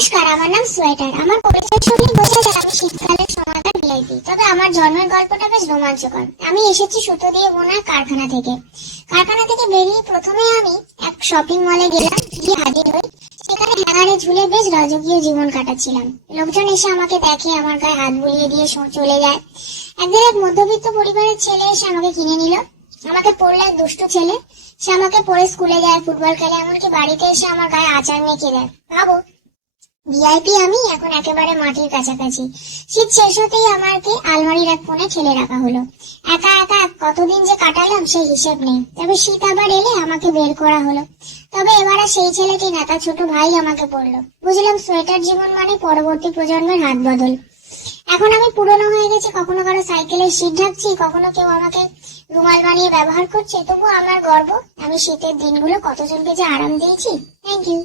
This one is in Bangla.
নমস্কার, আমার নাম সোয়েটার। আমার পরিচয় শুনলেই বোঝা যায় আমি শীতকালের সময়কার ভিআইপি। তবে আমার জন্মের গল্পটা বেশ রোমাঞ্চকর। আমি এসেছি সুতো দিয়ে বোনা কারখানা থেকে। কারখানা থেকে বেরিয়ে প্রথমে আমি এক শপিং মলে গেলাম, গিয়ে হাজির হই সেখানে হ্যাঙ্গারে ঝুলে বেশ রাজকীয় জীবন কাটাচ্ছিলাম। লোকজন এসে আমাকে দেখে, আমার গায়ে হাত বুলিয়ে দিয়ে চলে যায়। একদিন এক মধ্যবিত্ত পরিবারের ছেলে এসে আমাকে কিনে নিল। আমাকে পড়লে এক দুষ্টু ছেলে, সে আমাকে পড়ে স্কুলে যায়, ফুটবল খেলে, এমনকি বাড়িতে এসে আমার গায়ে আচার মেখে দেয়। ভাবো, ভিআইপি আমি এখন একেবারে মাটির কাছাকাছি। শীত শেষ হতেই আমাকে আলমারির এক কোণে ঠেলে রাখা হলো। একা একা কতদিন যে কাটালাম সেই হিসেব নেই। তবে শীত আবার এলে আমাকে বের করা হলো। তবে এবার আর সেই ছেলেটি না, তার ছোট ভাই আমাকে পড়লো। বুঝলাম সোয়েটার জীবন মানে পরবর্তী প্রজন্মের হাত বদল। এখন আমি পুরনো হয়ে গেছি, কখনো কারো সাইকেলের সিট ঢাকছি, কখনো কেউ আমাকে রুমাল বানিয়ে ব্যবহার করছে। তবু আমার গর্ব, আমি শীতের দিনগুলো কতজনকে যে আরাম দিয়েছি। Thank you.